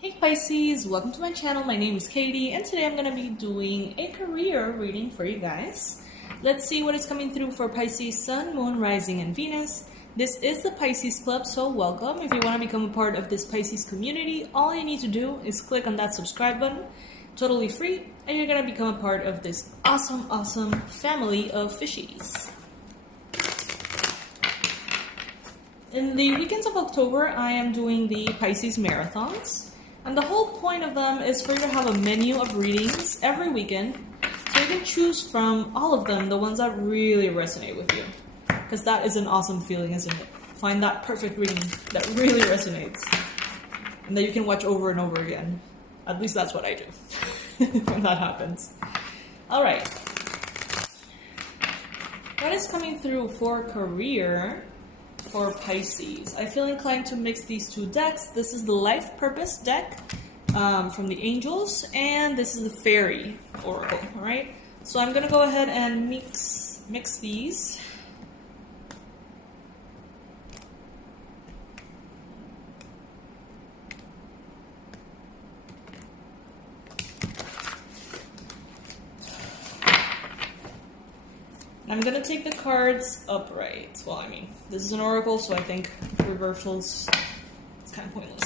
Hey Pisces, welcome to my channel. My name is Katie and today I'm going to be doing a career reading for you guys. Let's see what is coming through for Pisces, Sun, Moon, Rising, and Venus. This is the Pisces Club, so welcome. If you want to become a part of this Pisces community, all you need to do is click on that subscribe button, totally free, and you're going to become a part of this awesome family of fishies. In the weekends of October, I am doing the Pisces marathons. And the whole point of them is for you to have a menu of readings every weekend. So you can choose from all of them, the ones that really resonate with you. Because that is an awesome feeling, isn't it? Find that perfect reading that really resonates. And that you can watch over and over again. At least that's what I do when that happens. Alright. What is coming through for career for Pisces? I feel inclined to mix these two decks. This is the Life Purpose deck from the Angels, and this is the Fairy Oracle. All right, so I'm gonna go ahead and mix these. I'm gonna take the cards upright. Well, I mean, this is an oracle, so I think reversals, it's kind of pointless.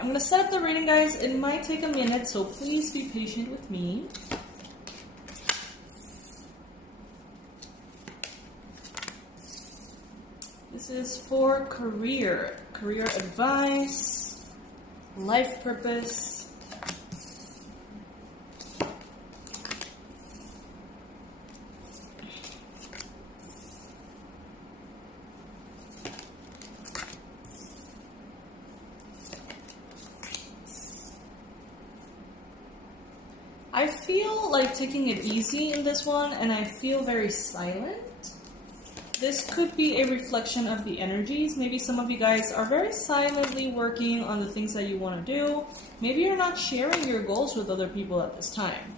I'm going to set up the reading, guys. It might take a minute, so please be patient with me. This is for career advice, life purpose. I feel like taking it easy in this one, and I feel very silent. This could be a reflection of the energies. Maybe some of you guys are very silently working on the things that you want to do. Maybe you're not sharing your goals with other people at this time.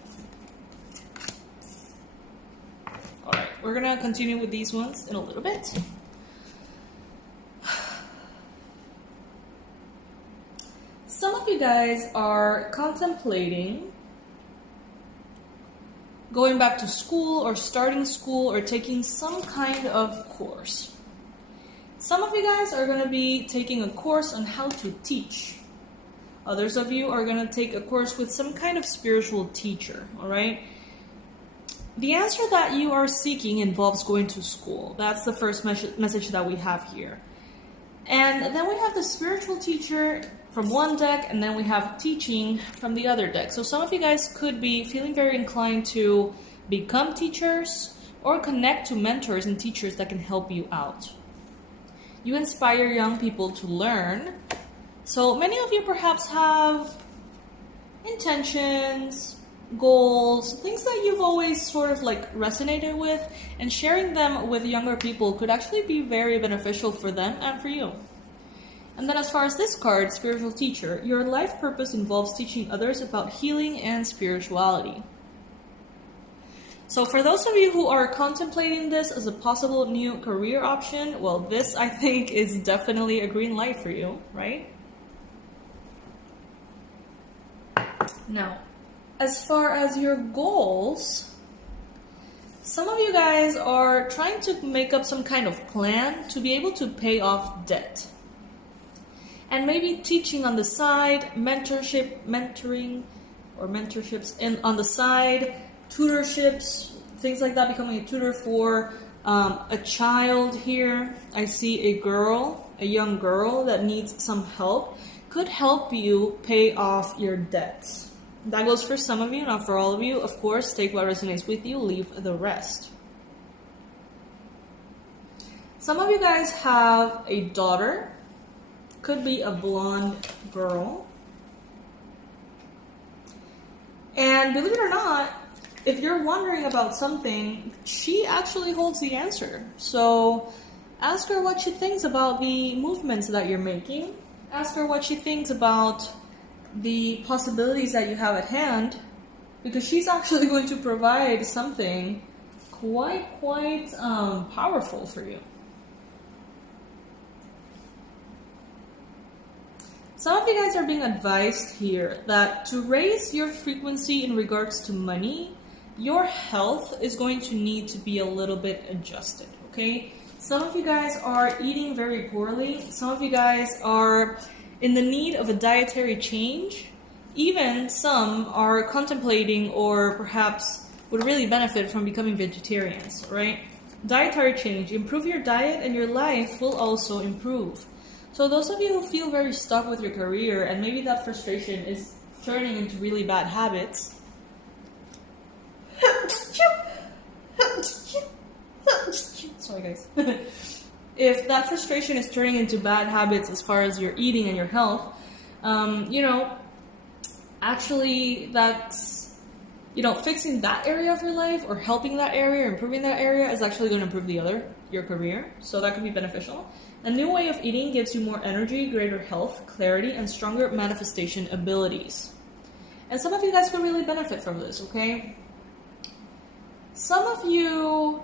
Alright, we're going to continue with these ones in a little bit. Some of you guys are contemplating going back to school or starting school or taking some kind of course. Some of you guys are going to be taking a course on how to teach. Others of you are going to take a course with some kind of spiritual teacher, all right? The answer that you are seeking involves going to school. That's the first message that we have here. And then we have the spiritual teacher from one deck, and then we have teaching from the other deck. So some of you guys could be feeling very inclined to become teachers or connect to mentors and teachers that can help you out. You inspire young people to learn. So many of you perhaps have intentions, goals, things that you've always sort of like resonated with, and sharing them with younger people could actually be very beneficial for them and for you. And then as far as this card, Spiritual Teacher, your life purpose involves teaching others about healing and spirituality. So for those of you who are contemplating this as a possible new career option, well, this I think is definitely a green light for you, right? Now, as far as your goals, some of you guys are trying to make up some kind of plan to be able to pay off debt. And maybe teaching on the side, mentorships on the side, tutorships, things like that, becoming a tutor for a child here. I see a young girl that needs some help, could help you pay off your debts. That goes for some of you, not for all of you. Of course, take what resonates with you, leave the rest. Some of you guys have a daughter. Could be a blonde girl. And believe it or not, if you're wondering about something, she actually holds the answer. So Ask her what she thinks about the movements that you're making. Ask her what she thinks about the possibilities that you have at hand, because she's actually going to provide something quite powerful for you. Some of you guys are being advised here that to raise your frequency in regards to money, your health is going to need to be a little bit adjusted, okay? Some of you guys are eating very poorly. Some of you guys are in the need of a dietary change. Even some are contemplating or perhaps would really benefit from becoming vegetarians, right? Dietary change. Improve your diet and your life will also improve. So those of you who feel very stuck with your career and maybe that frustration is turning into really bad habits, sorry guys. If that frustration is turning into bad habits as far as your eating and your health, actually that's, fixing that area of your life or helping that area or improving that area is actually going to improve your career. So that could be beneficial. A new way of eating gives you more energy, greater health, clarity, and stronger manifestation abilities. And some of you guys will really benefit from this, okay? Some of you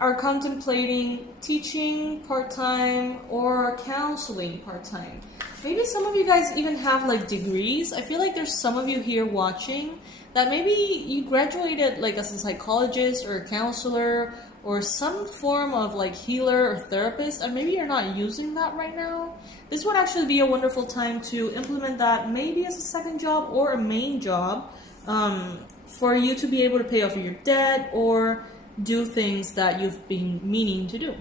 are contemplating teaching part-time or counseling part-time. Maybe some of you guys even have like degrees. I feel like there's some of you here watching that maybe you graduated like as a psychologist or a counselor or some form of like healer or therapist, and maybe you're not using that right now. This would actually be a wonderful time to implement that maybe as a second job or a main job for you to be able to pay off your debt or do things that you've been meaning to do.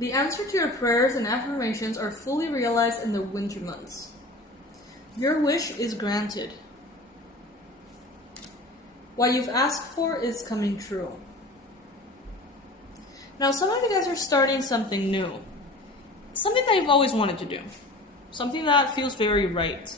The answer to your prayers and affirmations are fully realized in the winter months. Your wish is granted. What you've asked for is coming true. Now, some of you guys are starting something new. Something that you've always wanted to do. Something that feels very right.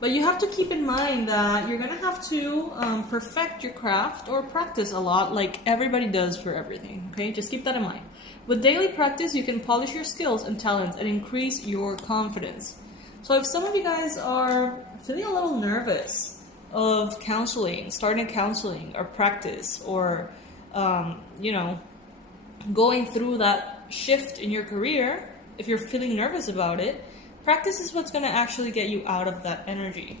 But you have to keep in mind that you're going to have to perfect your craft or practice a lot like everybody does for everything. Okay, just keep that in mind. With daily practice, you can polish your skills and talents and increase your confidence. So if some of you guys are feeling a little nervous of counseling, starting counseling or practice or, going through that shift in your career, if you're feeling nervous about it, practice is what's going to actually get you out of that energy.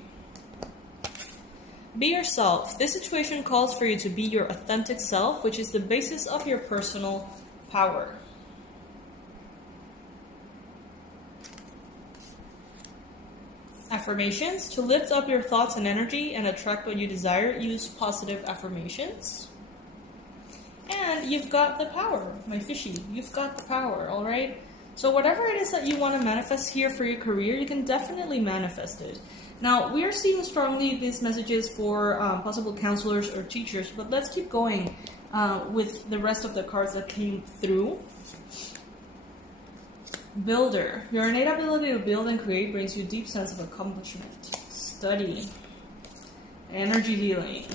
Be yourself. This situation calls for you to be your authentic self, which is the basis of your personal power. Affirmations. To lift up your thoughts and energy and attract what you desire, use positive affirmations. And you've got the power, my fishy. You've got the power, all right? So whatever it is that you want to manifest here for your career, you can definitely manifest it. Now, we are seeing strongly these messages for possible counselors or teachers, but let's keep going with the rest of the cards that came through. Builder. Your innate ability to build and create brings you a deep sense of accomplishment. Study. Energy healing.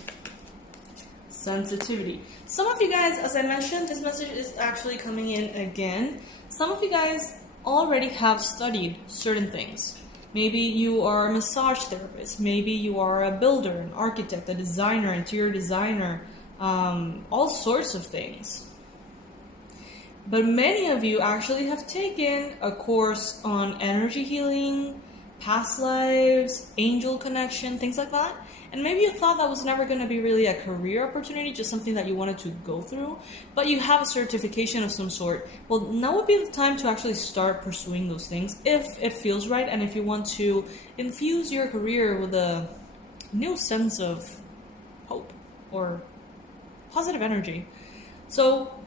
Sensitivity. Some of you guys, as I mentioned, this message is actually coming in again. Some of you guys already have studied certain things. Maybe you are a massage therapist. Maybe you are a builder, an architect, a designer, interior designer, all sorts of things. But many of you actually have taken a course on energy healing, past lives, angel connection, things like that. And maybe you thought that was never going to be really a career opportunity, just something that you wanted to go through, but you have a certification of some sort. Well, now would be the time to actually start pursuing those things if it feels right and if you want to infuse your career with a new sense of hope or positive energy. So,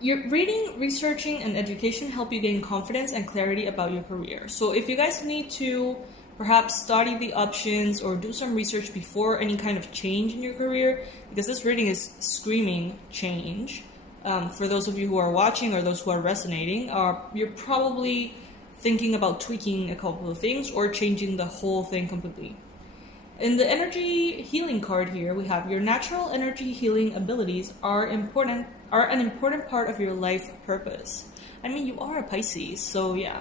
your reading, researching, and education help you gain confidence and clarity about your career. So if you guys need to perhaps study the options or do some research before any kind of change in your career, because this reading is screaming change. For those of you who are watching or those who are resonating, you're probably thinking about tweaking a couple of things or changing the whole thing completely. In the energy healing card here, we have your natural energy healing abilities are an important part of your life purpose. I mean, you are a Pisces, so yeah.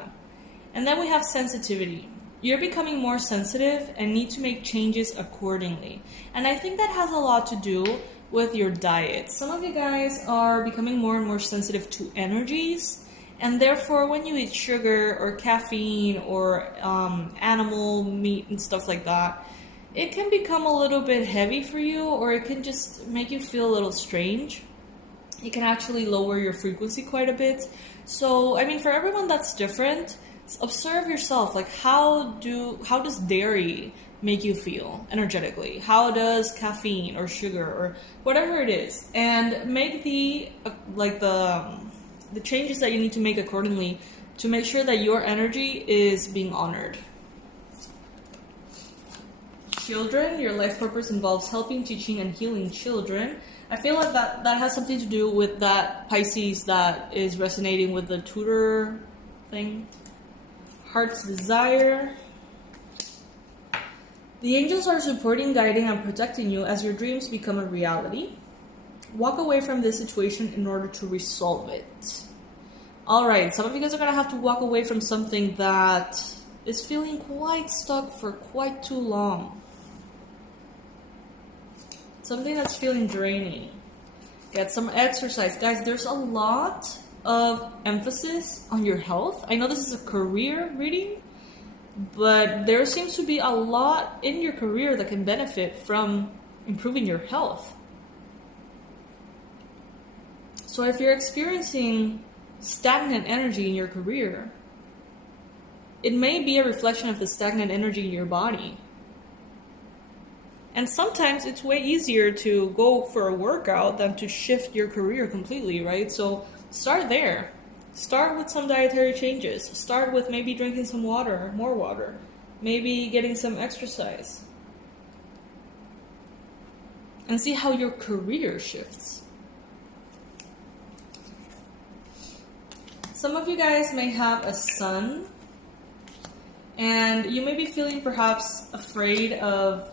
And then we have sensitivity. You're becoming more sensitive and need to make changes accordingly. And I think that has a lot to do with your diet. Some of you guys are becoming more and more sensitive to energies, and therefore when you eat sugar or caffeine or animal meat and stuff like that, it can become a little bit heavy for you, or it can just make you feel a little strange. It can actually lower your frequency quite a bit. So, I mean, for everyone that's different. Observe yourself, like how does dairy make you feel energetically? How does caffeine or sugar or whatever it is, and make the changes that you need to make accordingly to make sure that your energy is being honored. Children, your life purpose involves helping, teaching, and healing children. I feel like that has something to do with that Pisces that is resonating with the tutor thing. Heart's desire. The angels are supporting, guiding, and protecting you as your dreams become a reality. Walk away from this situation in order to resolve it. Alright, some of you guys are going to have to walk away from something that is feeling quite stuck for quite too long. Something that's feeling draining. Get some exercise. Guys, there's a lot of emphasis on your health. I know this is a career reading, but there seems to be a lot in your career that can benefit from improving your health. So if you're experiencing stagnant energy in your career, it may be a reflection of the stagnant energy in your body. And sometimes it's way easier to go for a workout than to shift your career completely, right? So start there. Start with some dietary changes. Start with maybe drinking some water, more water. Maybe getting some exercise. And see how your career shifts. Some of you guys may have a son, and you may be feeling perhaps afraid of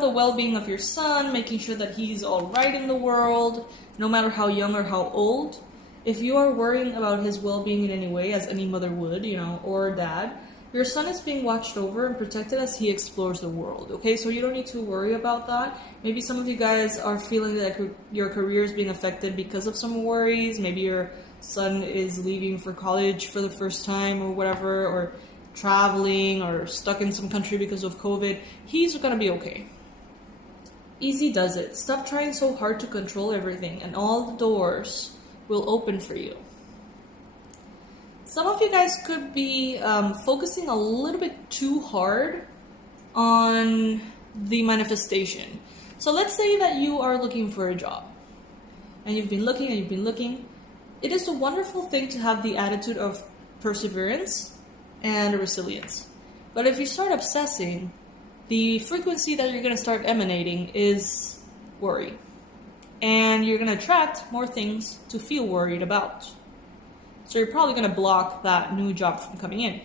the well-being of your son, making sure that he's all right in the world, no matter how young or how old. If you are worrying about his well-being in any way, as any mother would, or dad, your son is being watched over and protected as he explores the world, okay? So you don't need to worry about that. Maybe some of you guys are feeling that your career is being affected because of some worries. Maybe your son is leaving for college for the first time or whatever, or traveling or stuck in some country because of COVID. He's gonna be okay. Easy does it. Stop trying so hard to control everything, and all the doors will open for you. Some of you guys could be focusing a little bit too hard on the manifestation. So let's say that you are looking for a job, and you've been looking and you've been looking. It is a wonderful thing to have the attitude of perseverance and resilience. But if you start obsessing, the frequency that you're going to start emanating is worry. And you're going to attract more things to feel worried about. So you're probably going to block that new job from coming in.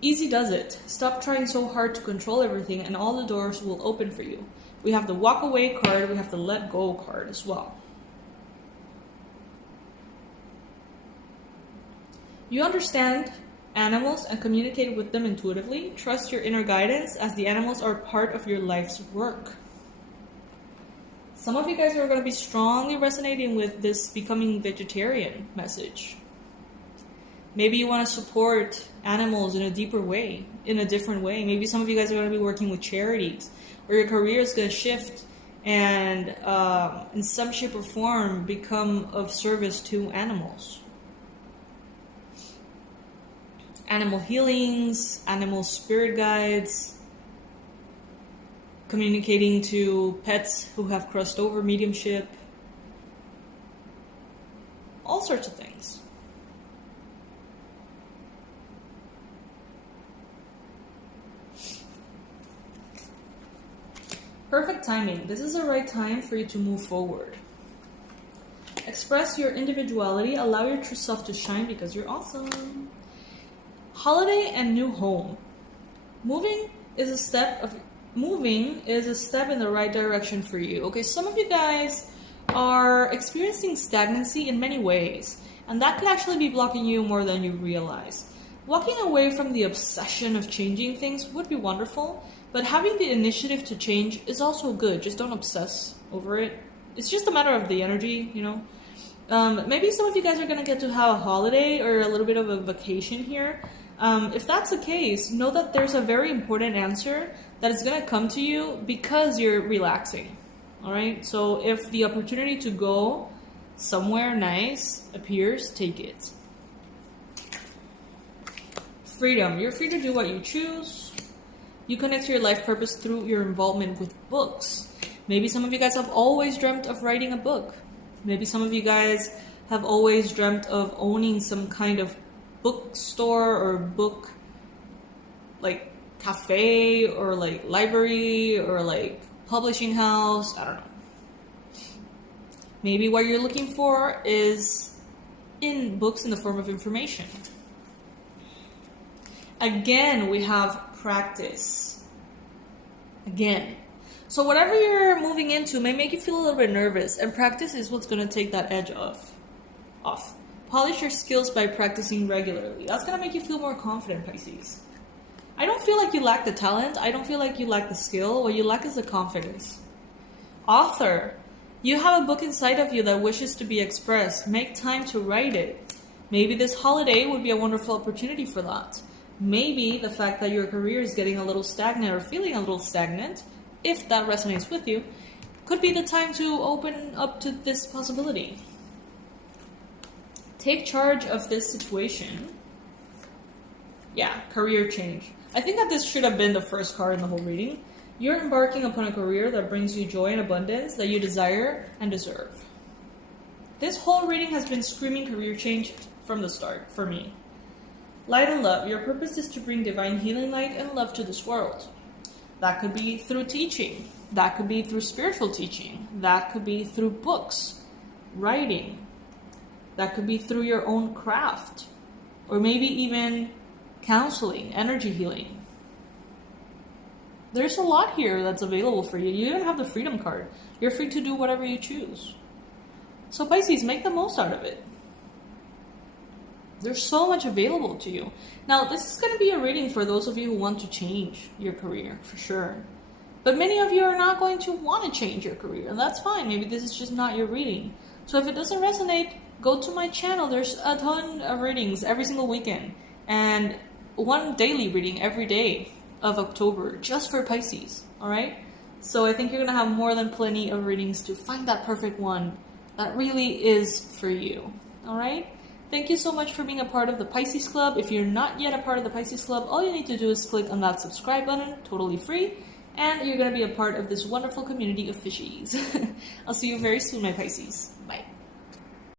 Easy does it. Stop trying so hard to control everything, and all the doors will open for you. We have the walk away card, we have the let go card as well. You understand animals and communicate with them intuitively. Trust your inner guidance, as the animals are part of your life's work. Some of you guys are going to be strongly resonating with this becoming vegetarian message. Maybe you want to support animals in a deeper way, in a different way. Maybe some of you guys are going to be working with charities, or your career is going to shift and in some shape or form become of service to animals. Animal healings, animal spirit guides, communicating to pets who have crossed over mediumship, all sorts of things. Perfect timing. This is the right time for you to move forward. Express your individuality. Allow your true self to shine because you're awesome. Holiday and new home. Moving is a step in the right direction for you. Okay, some of you guys are experiencing stagnancy in many ways, and that could actually be blocking you more than you realize. Walking away from the obsession of changing things would be wonderful, but having the initiative to change is also good. Just don't obsess over it. It's just a matter of the energy, you know. Maybe some of you guys are going to get to have a holiday or a little bit of a vacation here. If that's the case, know that there's a very important answer that is going to come to you because you're relaxing. All right? So if the opportunity to go somewhere nice appears, take it. Freedom. You're free to do what you choose. You connect to your life purpose through your involvement with books. Maybe some of you guys have always dreamt of writing a book. Maybe some of you guys have always dreamt of owning some kind of bookstore or book like cafe or like library or like publishing house. I don't know. Maybe what you're looking for is in books in the form of information. Again, we have practice. Again. So whatever you're moving into may make you feel a little bit nervous, and practice is what's going to take that edge off. Polish your skills by practicing regularly. That's going to make you feel more confident, Pisces. I don't feel like you lack the talent. I don't feel like you lack the skill. What you lack is the confidence. Author. You have a book inside of you that wishes to be expressed. Make time to write it. Maybe this holiday would be a wonderful opportunity for that. Maybe the fact that your career is getting a little stagnant or feeling a little stagnant, if that resonates with you, could be the time to open up to this possibility. Take charge of this situation. Yeah, career change. I think that this should have been the first card in the whole reading. You're embarking upon a career that brings you joy and abundance that you desire and deserve. This whole reading has been screaming career change from the start for me. Light and love. Your purpose is to bring divine healing light and love to this world. That could be through teaching. That could be through spiritual teaching. That could be through books, writing. That could be through your own craft. Or maybe even counseling, energy healing. There's a lot here that's available for you. You even have the freedom card. You're free to do whatever you choose. So Pisces, make the most out of it. There's so much available to you. Now, this is going to be a reading for those of you who want to change your career, for sure. But many of you are not going to want to change your career, and that's fine. Maybe this is just not your reading. So if it doesn't resonate, go to my channel. There's a ton of readings every single weekend. And one daily reading every day of October, just for Pisces, all right? So I think you're going to have more than plenty of readings to find that perfect one that really is for you, all right? Thank you so much for being a part of the Pisces Club. If you're not yet a part of the Pisces Club, all you need to do is click on that subscribe button, totally free, and you're going to be a part of this wonderful community of fishies. I'll see you very soon, my Pisces. Bye.